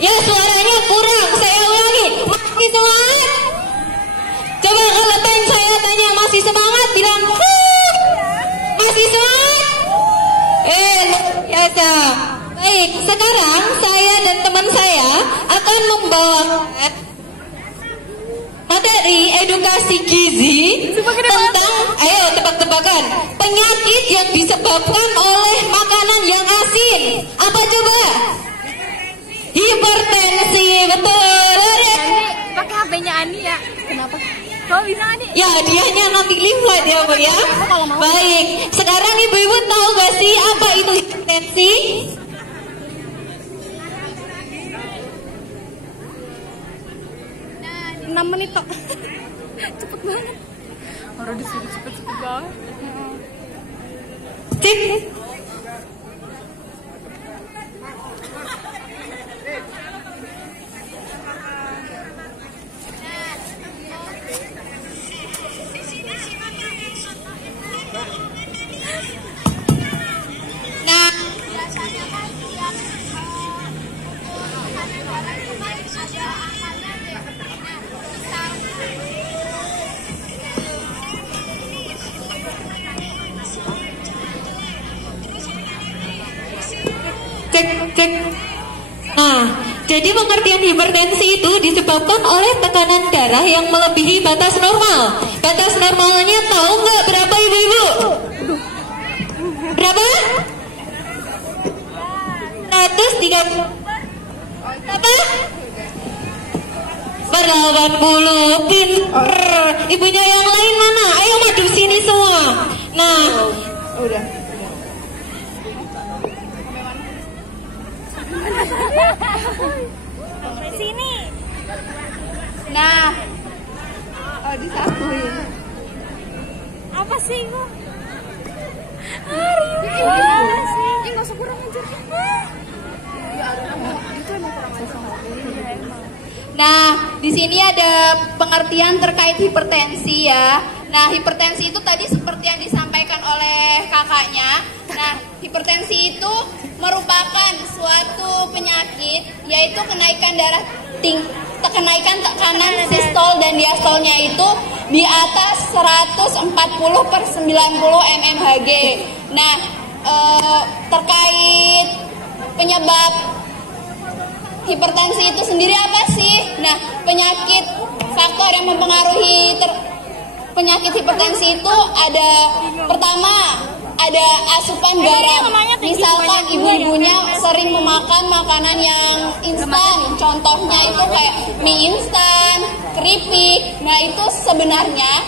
Ya suaranya kurang, saya ulangi. Masih semangat? Coba kalau saya tanya masih semangat, bilang masih semangat? Biasa. Baik, sekarang saya dan teman saya akan membawakan materi edukasi gizi tentang, ayo tebak-tebakan, penyakit yang disebabkan oleh makanan yang asin. Apa coba? Hipertensi, betul. Pakai HP-nya Ani ya. Kenapa? Kok bisa Ani? Ya, hadiahnya nanti lihat ya Bu ya. Baik, sekarang ibu-ibu tahu gak sih apa itu hipertensi? Nah, 6 menit kok. Cepet banget. Orang disuruh cepet-cepet banget. Cik. Cek. Nah, jadi pengertian hipertensi itu disebabkan oleh tekanan darah yang melebihi batas normal. Batas normalnya tahu nggak berapa ibu-ibu? Berapa? 130. Apa? 80. Pinter. Ibunya yang lain mana? Ayo maju sini semua. Nah, udah. Sampai sini. Nah, disatuin. Apa sih Bu? Nggak usah kurang ajar. Itu emang kurang ajar. Nah, di sini ada pengertian terkait hipertensi ya. Nah, hipertensi itu tadi seperti yang disampaikan oleh kakaknya. Nah, hipertensi itu merupakan suatu penyakit, yaitu kenaikan tekanan sistol dan diastolnya itu di atas 140/90 mmHg. Nah, terkait penyebab hipertensi itu sendiri apa sih? Nah, faktor yang mempengaruhi penyakit hipertensi itu ada, pertama, ada asupan garam. Misalkan ibu-ibunya sering memakan makanan yang instan, contohnya itu kayak mie instan, keripik. Nah, itu sebenarnya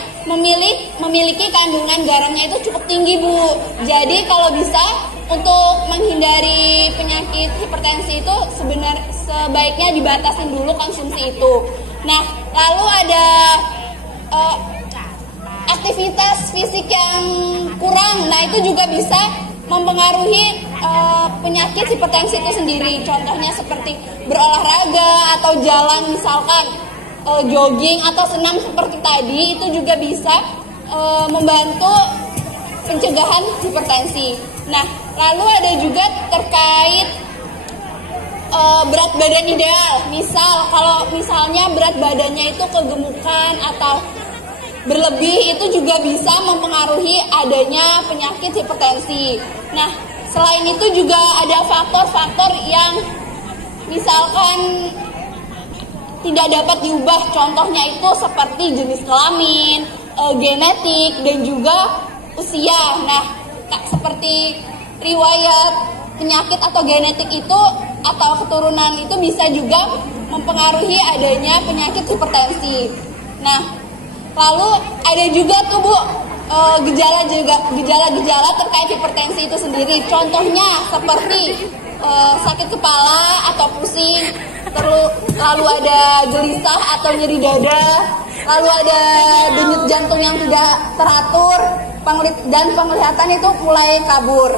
memiliki kandungan garamnya itu cukup tinggi Bu. Jadi kalau bisa untuk menghindari penyakit hipertensi itu sebaiknya dibatasin dulu konsumsi itu. Nah, lalu ada aktivitas fisik yang kurang. Nah, itu juga bisa mempengaruhi penyakit hipertensi itu sendiri. Contohnya seperti berolahraga atau jalan, misalkan jogging atau senam seperti tadi, itu juga bisa membantu pencegahan hipertensi. Nah, lalu ada juga terkait berat badan ideal. Kalau misalnya berat badannya itu kegemukan atau berlebih, itu juga bisa mempengaruhi adanya penyakit hipertensi. Nah, selain itu juga ada faktor-faktor yang misalkan tidak dapat diubah. Contohnya itu seperti jenis kelamin, genetik, dan juga usia. Nah, seperti riwayat penyakit atau genetik itu atau keturunan itu bisa juga mempengaruhi adanya penyakit hipertensi. Nah, lalu ada juga tuh Bu gejala-gejala terkait hipertensi itu sendiri. Contohnya seperti sakit kepala atau pusing, lalu ada gelisah atau nyeri dada, lalu ada denyut jantung yang tidak teratur, dan penglihatan itu mulai kabur.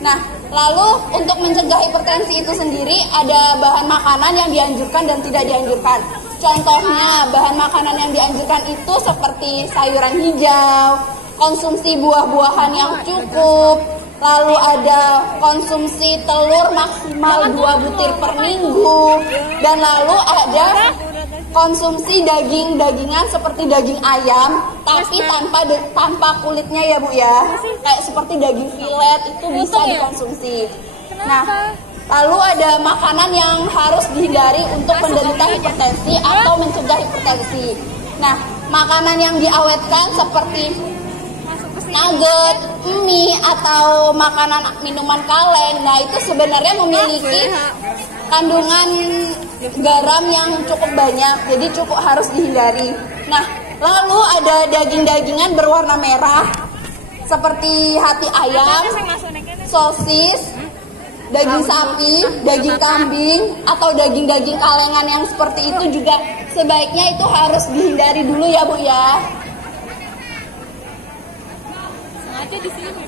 Nah, lalu untuk mencegah hipertensi itu sendiri ada bahan makanan yang dianjurkan dan tidak dianjurkan. Contohnya bahan makanan yang dianjurkan itu seperti sayuran hijau, konsumsi buah-buahan yang cukup, Lalu ada konsumsi telur maksimal 2 butir per minggu. Dan lalu ada konsumsi daging-dagingan seperti daging ayam, tapi tanpa kulitnya ya Bu ya. Kayak seperti daging filet itu bisa dikonsumsi. Nah, lalu ada makanan yang harus dihindari untuk penderita hipertensi atau mencegah hipertensi. Nah, makanan yang diawetkan seperti nugget, mie, atau makanan minuman kaleng, nah itu sebenarnya memiliki kandungan garam yang cukup banyak, jadi cukup harus dihindari. Nah, lalu ada daging-dagingan berwarna merah seperti hati ayam, sosis, daging sapi, daging kambing, atau daging-daging kalengan yang seperti itu juga sebaiknya itu harus dihindari dulu ya Bu ya. Sengaja di sini